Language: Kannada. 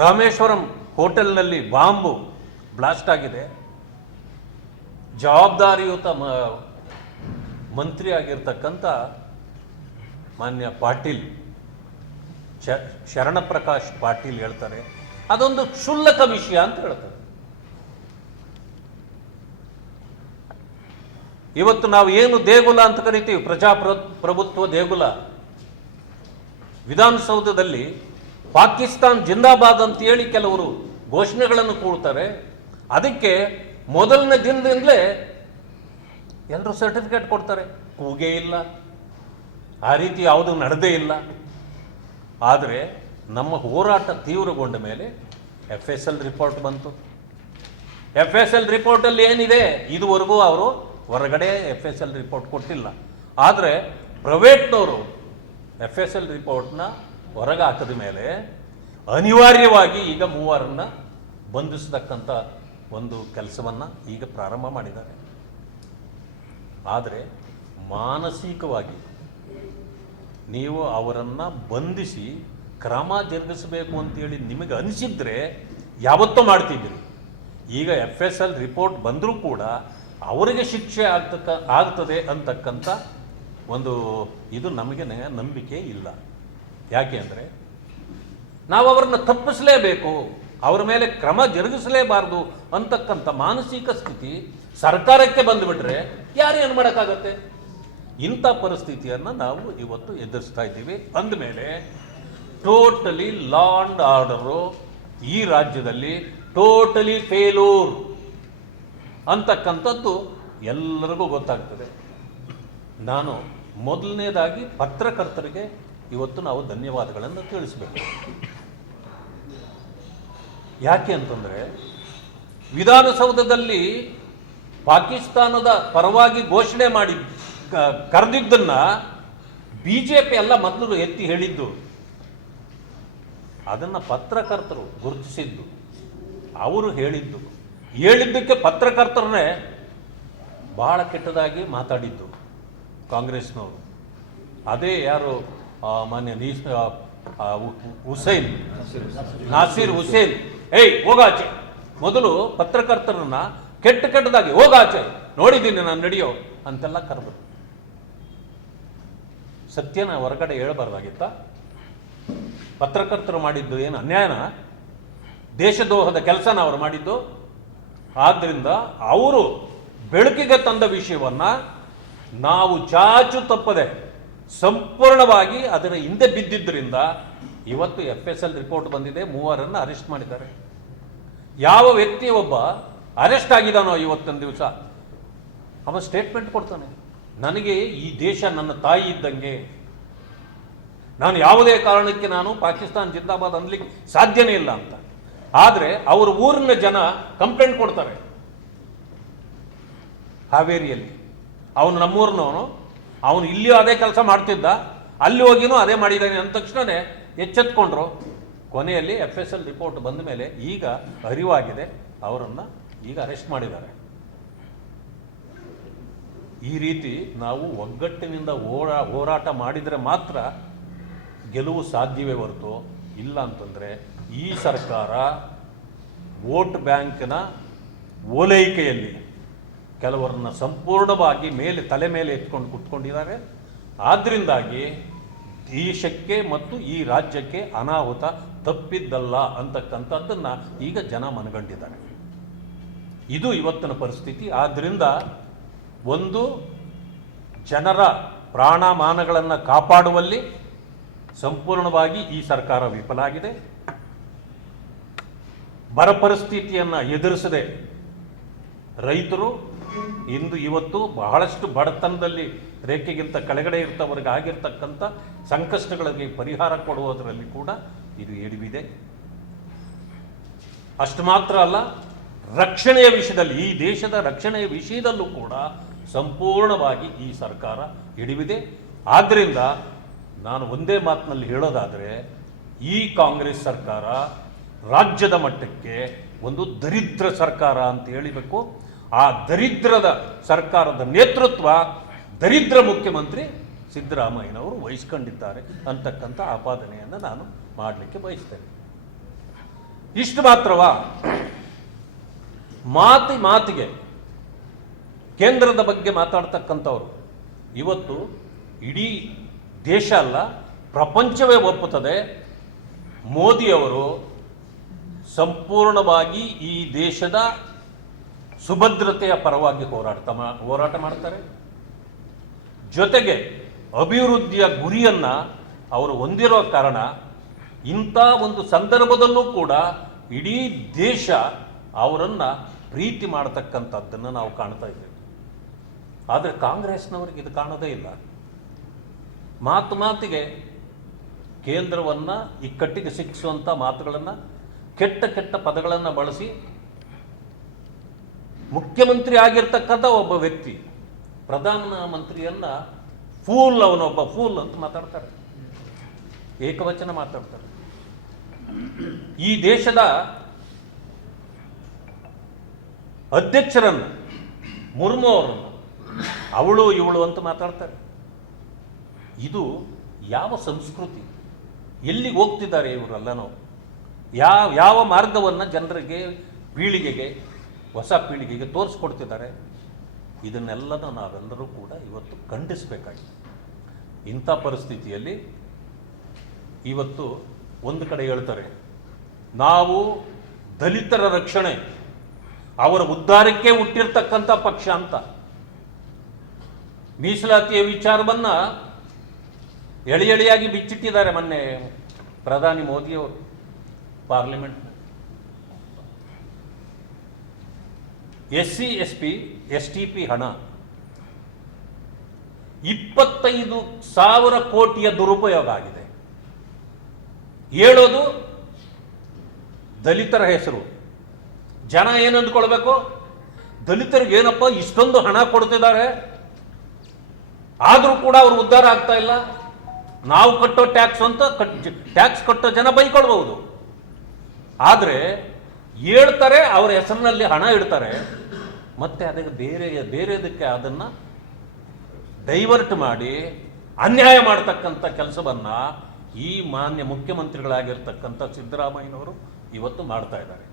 ರಾಮೇಶ್ವರಂ ಹೋಟೆಲ್ನಲ್ಲಿ ಬಾಂಬು ಬ್ಲಾಸ್ಟ್ ಆಗಿದೆ. ಜವಾಬ್ದಾರಿಯುತ ಮಂತ್ರಿ ಆಗಿರ್ತಕ್ಕಂಥ ಮಾನ್ಯ ಪಾಟೀಲ್, ಶರಣಪ್ರಕಾಶ್ ಪಾಟೀಲ್ ಹೇಳ್ತಾರೆ ಅದೊಂದು ಕ್ಷುಲ್ಲಕ ವಿಷಯ ಅಂತ ಹೇಳ್ತಾರೆ. ಇವತ್ತು ನಾವು ಏನು ದೇಗುಲ ಅಂತ ಕರಿತೀವಿ, ಪ್ರಜಾಪ್ರಭುತ್ವ ದೇಗುಲ, ವಿಧಾನಸೌಧದಲ್ಲಿ ಪಾಕಿಸ್ತಾನ್ ಜಿಂದಾಬಾದ್ ಅಂತ ಹೇಳಿ ಕೆಲವರು ಘೋಷಣೆಗಳನ್ನು ಕೂಡ್ತಾರೆ. ಅದಕ್ಕೆ ಮೊದಲನೇ ದಿನದಿಂದಲೇ ಎಲ್ಲರೂ ಸರ್ಟಿಫಿಕೇಟ್ ಕೊಡ್ತಾರೆ. ಕೂಗೇ ಇಲ್ಲ, ಆ ರೀತಿ ಯಾವುದೂ ನಡೆದೇ ಇಲ್ಲ. ಆದರೆ ನಮ್ಮ ಹೋರಾಟ ತೀವ್ರಗೊಂಡ ಮೇಲೆ FSL ರಿಪೋರ್ಟ್ ಬಂತು. FSL ರಿಪೋರ್ಟಲ್ಲಿ ಏನಿದೆ, ಇದುವರೆಗೂ ಅವರು ಹೊರಗಡೆ FSL ರಿಪೋರ್ಟ್ ಕೊಟ್ಟಿಲ್ಲ. ಆದರೆ ಪ್ರೈವೇಟ್ನವರು FSL ರಿಪೋರ್ಟ್ನ ಹೊರಗೆ ಹಾಕಿದ ಮೇಲೆ ಅನಿವಾರ್ಯವಾಗಿ ಈಗ 3 ಬಂಧಿಸತಕ್ಕಂಥ ಒಂದು ಕೆಲಸವನ್ನು ಈಗ ಪ್ರಾರಂಭ ಮಾಡಿದ್ದಾರೆ. ಆದರೆ ಮಾನಸಿಕವಾಗಿ ನೀವು ಅವರನ್ನು ಬಂಧಿಸಿ ಕ್ರಮ ಜರುಗಿಸಬೇಕು ಅಂತೇಳಿ ನಿಮಗೆ ಅನಿಸಿದ್ರೆ ಯಾವತ್ತೂ ಮಾಡ್ತಿದ್ದೀರಿ. ಈಗ FSL ರಿಪೋರ್ಟ್ ಬಂದರೂ ಕೂಡ ಅವರಿಗೆ ಶಿಕ್ಷೆ ಆಗ್ತದೆ ಅಂತಕ್ಕಂಥ ಒಂದು ಇದು ನಮಗೆ ನಂಬಿಕೆ ಇಲ್ಲ. ಯಾಕೆ ಅಂದರೆ ನಾವು ಅವರನ್ನು ತಪ್ಪಿಸಲೇಬೇಕು, ಅವರ ಮೇಲೆ ಕ್ರಮ ಜರುಗಿಸಲೇಬಾರ್ದು ಅಂತಕ್ಕಂಥ ಮಾನಸಿಕ ಸ್ಥಿತಿ ಸರ್ಕಾರಕ್ಕೆ ಬಂದುಬಿಟ್ರೆ ಯಾರೇನು ಮಾಡೋಕ್ಕಾಗತ್ತೆ? ಇಂಥ ಪರಿಸ್ಥಿತಿಯನ್ನು ನಾವು ಇವತ್ತು ಎದುರಿಸ್ತಾ ಇದ್ದೀವಿ. ಅಂದಮೇಲೆ ಟೋಟಲಿ ಲಾ ಆ್ಯಂಡ್ ಆರ್ಡರು ಈ ರಾಜ್ಯದಲ್ಲಿ ಟೋಟಲಿ ಫೇಲೂರ್ ಅಂತಕ್ಕಂಥದ್ದು ಎಲ್ಲರಿಗೂ ಗೊತ್ತಾಗ್ತದೆ. ನಾನು ಮೊದಲನೇದಾಗಿ ಪತ್ರಕರ್ತರಿಗೆ ಇವತ್ತು ನಾವು ಧನ್ಯವಾದಗಳನ್ನು ತಿಳಿಸಬೇಕು. ಯಾಕೆ ಅಂತಂದರೆ ವಿಧಾನಸೌಧದಲ್ಲಿ ಪಾಕಿಸ್ತಾನದ ಪರವಾಗಿ ಘೋಷಣೆ ಮಾಡಿ ಕರೆದಿದ್ದನ್ನು BJP ಎಲ್ಲ ಮೊದಲು ಎತ್ತಿ ಹೇಳಿದ್ದು, ಅದನ್ನು ಪತ್ರಕರ್ತರು ಗುರುತಿಸಿದ್ದು, ಅವರು ಹೇಳಿದ್ದಕ್ಕೆ ಪತ್ರಕರ್ತರನ್ನೇ ಬಹಳ ಕೆಟ್ಟದಾಗಿ ಮಾತಾಡಿದ್ದು ಕಾಂಗ್ರೆಸ್ನವರು. ಅದೇ ಯಾರು ಮಾನ್ಯ ನಾಸೀರ್ ಹುಸೇನ್, ಹೋಗಾಚೆ, ಮೊದಲು ಪತ್ರಕರ್ತರನ್ನ ಕೆಟ್ಟದಾಗಿ ಹೋಗಾಚೆ, ನೋಡಿದ್ದೀನಿ ನಾನು ನಡೆಯೋ ಅಂತೆಲ್ಲ ಕರೆದರು. ಸತ್ಯನ ಹೊರಗಡೆ ಹೇಳಬಾರ್ದಾಗಿತ್ತ? ಪತ್ರಕರ್ತರು ಮಾಡಿದ್ದು ಏನು ಅನ್ಯಾಯನ? ದೇಶದ್ರೋಹದ ಕೆಲಸನ ಅವರು ಮಾಡಿದ್ದು. ಆದ್ದರಿಂದ ಅವರು ಬೆಳಕಿಗೆ ತಂದ ವಿಷಯವನ್ನು ನಾವು ಚಾಚು ತಪ್ಪದೆ ಸಂಪೂರ್ಣವಾಗಿ ಅದರ ಹಿಂದೆ ಬಿದ್ದಿದ್ದರಿಂದ ಇವತ್ತು FSL ರಿಪೋರ್ಟ್ ಬಂದಿದೆ. 3 ಅರೆಸ್ಟ್ ಮಾಡಿದ್ದಾರೆ. ಯಾವ ವ್ಯಕ್ತಿ ಒಬ್ಬ ಅರೆಸ್ಟ್ ಆಗಿದ್ದಾನೋ ಇವತ್ತೊಂದು ದಿವಸ ಅವ ಸ್ಟೇಟ್ಮೆಂಟ್ ಕೊಡ್ತಾನೆ, ನನಗೆ ಈ ದೇಶ ನನ್ನ ತಾಯಿ ಇದ್ದಂಗೆ, ನಾನು ಯಾವುದೇ ಕಾರಣಕ್ಕೆ ನಾನು ಪಾಕಿಸ್ತಾನ್ ಜಿಂದಾಬಾದ್ ಅನ್ಲಿಕ್ಕೆ ಸಾಧ್ಯನೇ ಇಲ್ಲ ಅಂತ. ಆದರೆ ಅವರ ಊರಿನ ಜನ ಕಂಪ್ಲೇಂಟ್ ಕೊಡ್ತಾರೆ. ಹಾವೇರಿಯಲ್ಲಿ ಅವನು ನಮ್ಮೂರಿನವನು, ಅವನು ಇಲ್ಲಿಯೂ ಅದೇ ಕೆಲಸ ಮಾಡ್ತಿದ್ದ, ಅಲ್ಲಿ ಹೋಗಿನೂ ಅದೇ ಮಾಡಿದ್ದಾನೆ ಅಂದ ತಕ್ಷಣವೇ ಎಚ್ಚೆತ್ಕೊಂಡ್ರು. ಕೊನೆಯಲ್ಲಿ FSL ರಿಪೋರ್ಟ್ ಬಂದ ಮೇಲೆ ಈಗ ಅರಿವಾಗಿದೆ, ಅವರನ್ನು ಈಗ ಅರೆಸ್ಟ್ ಮಾಡಿದ್ದಾರೆ. ಈ ರೀತಿ ನಾವು ಒಗ್ಗಟ್ಟಿನಿಂದ ಹೋರಾಟ ಮಾಡಿದರೆ ಮಾತ್ರ ಗೆಲುವು ಸಾಧ್ಯವೇ ಹೊರತು ಇಲ್ಲ ಅಂತಂದರೆ ಈ ಸರ್ಕಾರ ವೋಟ್ ಬ್ಯಾಂಕ್ನ ಓಲೈಕೆಯಲ್ಲಿ ಕೆಲವರನ್ನ ಸಂಪೂರ್ಣವಾಗಿ ತಲೆ ಮೇಲೆ ಎತ್ಕೊಂಡು ಕುತ್ಕೊಂಡಿದ್ದಾರೆ. ಆದ್ದರಿಂದಾಗಿ ದೇಶಕ್ಕೆ ಮತ್ತು ಈ ರಾಜ್ಯಕ್ಕೆ ಅನಾಹುತ ತಪ್ಪಿದ್ದಲ್ಲ ಅಂತಕ್ಕಂಥದ್ದನ್ನು ಈಗ ಜನ ಮನಗಂಡಿದ್ದಾರೆ. ಇದು ಇವತ್ತಿನ ಪರಿಸ್ಥಿತಿ. ಆದ್ದರಿಂದ ಒಂದು ಜನರ ಪ್ರಾಣಮಾನಗಳನ್ನು ಕಾಪಾಡುವಲ್ಲಿ ಸಂಪೂರ್ಣವಾಗಿ ಈ ಸರ್ಕಾರ ವಿಫಲ ಆಗಿದೆ. ಬರ ಪರಿಸ್ಥಿತಿಯನ್ನು ಎದುರಿಸದೆ ರೈತರು ಇವತ್ತು ಬಹಳಷ್ಟು ಬಡತನದಲ್ಲಿ ರೇಖೆಗಿಂತ ಕೆಳಗಡೆ ಇರ್ತವರಿಗೆ ಆಗಿರ್ತಕ್ಕಂಥ ಸಂಕಷ್ಟಗಳಿಗೆ ಪರಿಹಾರ ಕೊಡುವುದರಲ್ಲಿ ಕೂಡ ಇದು ಎಡವಿದೆ. ಅಷ್ಟು ಮಾತ್ರ ಅಲ್ಲ, ರಕ್ಷಣೆಯ ವಿಷಯದಲ್ಲಿ, ಈ ದೇಶದ ರಕ್ಷಣೆಯ ವಿಷಯದಲ್ಲೂ ಕೂಡ ಸಂಪೂರ್ಣವಾಗಿ ಈ ಸರ್ಕಾರ ಎಡವಿದೆ. ಆದ್ದರಿಂದ ನಾನು ಒಂದೇ ಮಾತಿನಲ್ಲಿ ಹೇಳೋದಾದರೆ, ಈ ಕಾಂಗ್ರೆಸ್ ಸರ್ಕಾರ ರಾಜ್ಯದ ಮಟ್ಟಕ್ಕೆ ಒಂದು ದರಿದ್ರ ಸರ್ಕಾರ ಅಂತ ಹೇಳಬೇಕು. ಆ ದರಿದ್ರದ ಸರ್ಕಾರದ ನೇತೃತ್ವ ದರಿದ್ರ ಮುಖ್ಯಮಂತ್ರಿ ಸಿದ್ದರಾಮಯ್ಯನವರು ವಹಿಸ್ಕೊಂಡಿದ್ದಾರೆ ಅಂತಕ್ಕಂಥ ಆಪಾದನೆಯನ್ನು ನಾನು ಮಾಡಲಿಕ್ಕೆ ಬಯಸ್ತೇನೆ. ಇಷ್ಟು ಮಾತ್ರವಾ? ಮಾತಿಗೆ ಕೇಂದ್ರದ ಬಗ್ಗೆ ಮಾತಾಡ್ತಕ್ಕಂಥವ್ರು ಇವತ್ತು ಇಡೀ ದೇಶ ಅಲ್ಲ ಪ್ರಪಂಚವೇ ಒಪ್ಪುತ್ತದೆ, ಮೋದಿಯವರು ಸಂಪೂರ್ಣವಾಗಿ ಈ ದೇಶದ ಸುಭದ್ರತೆಯ ಪರವಾಗಿ ಹೋರಾಟ ಮಾಡ್ತಾರೆ. ಜೊತೆಗೆ ಅಭಿವೃದ್ಧಿಯ ಗುರಿಯನ್ನ ಅವರು ಹೊಂದಿರೋ ಕಾರಣ ಇಂಥ ಒಂದು ಸಂದರ್ಭದಲ್ಲೂ ಕೂಡ ಇಡೀ ದೇಶ ಅವರನ್ನು ಪ್ರೀತಿ ಮಾಡತಕ್ಕಂಥದ್ದನ್ನು ನಾವು ಕಾಣ್ತಾ ಇದ್ದೇವೆ. ಆದರೆ ಕಾಂಗ್ರೆಸ್ನವರಿಗೆ ಇದು ಕಾಣೋದೇ ಇಲ್ಲ. ಮಾತಿಗೆ ಕೇಂದ್ರವನ್ನು ಇಕ್ಕಟ್ಟಿಗೆ ಸಿಕ್ಕಿಸುವಂಥ ಮಾತುಗಳನ್ನು, ಕೆಟ್ಟ ಪದಗಳನ್ನು ಬಳಸಿ ಮುಖ್ಯಮಂತ್ರಿ ಆಗಿರ್ತಕ್ಕಂಥ ಒಬ್ಬ ವ್ಯಕ್ತಿ ಪ್ರಧಾನಮಂತ್ರಿಯನ್ನ ಅವನೊಬ್ಬ ಫೂಲ್ ಅಂತ ಮಾತಾಡ್ತಾರೆ, ಏಕವಚನ ಮಾತಾಡ್ತಾರೆ. ಈ ದೇಶದ ಅಧ್ಯಕ್ಷರನ್ನು ಮುರ್ಮು ಅವರನ್ನು ಅವಳು ಇವಳು ಅಂತ ಮಾತಾಡ್ತಾರೆ. ಇದು ಯಾವ ಸಂಸ್ಕೃತಿ? ಎಲ್ಲಿಗೆ ಹೋಗ್ತಿದ್ದಾರೆ ಇವರೆಲ್ಲನೂ? ಯಾವ ಮಾರ್ಗವನ್ನು ಜನರಿಗೆ, ಪೀಳಿಗೆಗೆ, ಹೊಸ ಪೀಳಿಗೆಗೆ ತೋರಿಸ್ಕೊಡ್ತಿದ್ದಾರೆ? ಇದನ್ನೆಲ್ಲನೂ ನಾವೆಲ್ಲರೂ ಕೂಡ ಇವತ್ತು ಖಂಡಿಸಬೇಕಾಗಿದೆ. ಇಂಥ ಪರಿಸ್ಥಿತಿಯಲ್ಲಿ ಇವತ್ತು ಒಂದು ಕಡೆ ಹೇಳ್ತಾರೆ, ನಾವು ದಲಿತರ ರಕ್ಷಣೆ, ಅವರ ಉದ್ಧಾರಕ್ಕೆ ಹುಟ್ಟಿರ್ತಕ್ಕಂಥ ಪಕ್ಷ ಅಂತ. ಮೀಸಲಾತಿಯ ವಿಚಾರವನ್ನ ಎಳೆಯಾಗಿ ಬಿಚ್ಚಿಟ್ಟಿದ್ದಾರೆ ಮೊನ್ನೆ ಪ್ರಧಾನಿ ಮೋದಿಯವರು ಪಾರ್ಲಿಮೆಂಟ್. SC ST STP ಹಣ 25,000 ಕೋಟಿಯ ದುರುಪಯೋಗ ಆಗಿದೆ. ಹೇಳೋದು ದಲಿತರ ಹೆಸರು. ಜನ ಏನು ಅಂದ್ಕೊಳ್ಬೇಕು? ದಲಿತರಿಗೆ ಏನಪ್ಪ ಇಷ್ಟೊಂದು ಹಣ ಕೊಡ್ತಿದ್ದಾರೆ, ಆದರೂ ಕೂಡ ಅವರು ಉದ್ಧಾರ ಆಗ್ತಾ ಇಲ್ಲ, ನಾವು ಕಟ್ಟೋ ಟ್ಯಾಕ್ಸ್ ಅಂತ ಟ್ಯಾಕ್ಸ್ ಕಟ್ಟೋ ಜನ ಬೈಕೊಳ್ಬಹುದು. ಆದರೆ ಹೇಳ್ತಾರೆ, ಅವರ ಹೆಸರಿನಲ್ಲಿ ಹಣ ಇಡ್ತಾರೆ, ಮತ್ತೆ ಅದಕ್ಕೆ ಬೇರೆದಕ್ಕೆ ಅದನ್ನು ಡೈವರ್ಟ್ ಮಾಡಿ ಅನ್ಯಾಯ ಮಾಡ್ತಕ್ಕಂಥ ಕೆಲಸವನ್ನ ಈ ಮಾನ್ಯ ಮುಖ್ಯಮಂತ್ರಿಗಳಾಗಿರ್ತಕ್ಕಂಥ ಸಿದ್ದರಾಮಯ್ಯನವರು ಇವತ್ತು ಮಾಡ್ತಾ ಇದ್ದಾರೆ.